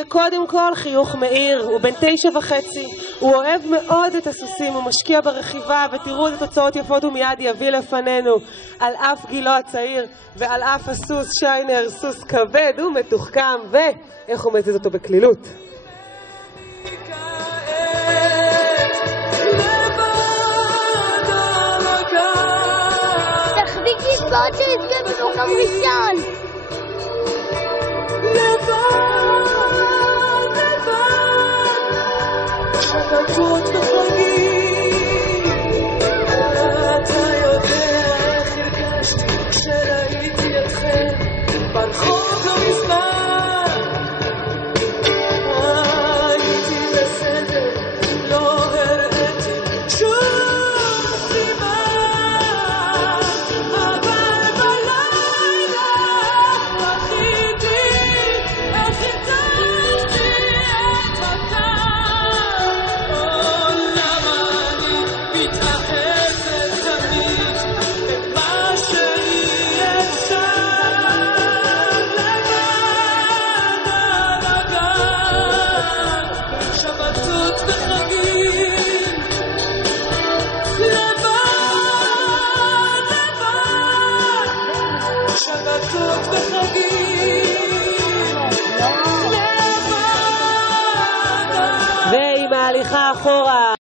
זה קודם כל חיוך מאיר, הוא בן 9.5, הוא אוהב מאוד את הסוסים, הוא משקיע ברכיבה, ותראו איזה תוצאות יפות הוא מיד יביא לפנינו. על אף גילו הצעיר ועל אף הסוס שיינר, סוס כבד, הוא מתוחכם, ואיך הוא מזיז אותו בקלילות. תחזיקי ספורט שיזכה במקום ראשון. שבתות וחגים, אתה יודע איך הרגשתי כשראיתי אתכם ברחוב לא מזמן. הייתי בסדר, לא הראיתי שום סימן, אבל בלילה בכיתי איך התארתי את הטעם. למה אני מתאהבת תמיד במה שאי אפשר לבד על הגן. שבתות וחגים לבד, שבתות וחגים לבד. ועם ההליכה אחורה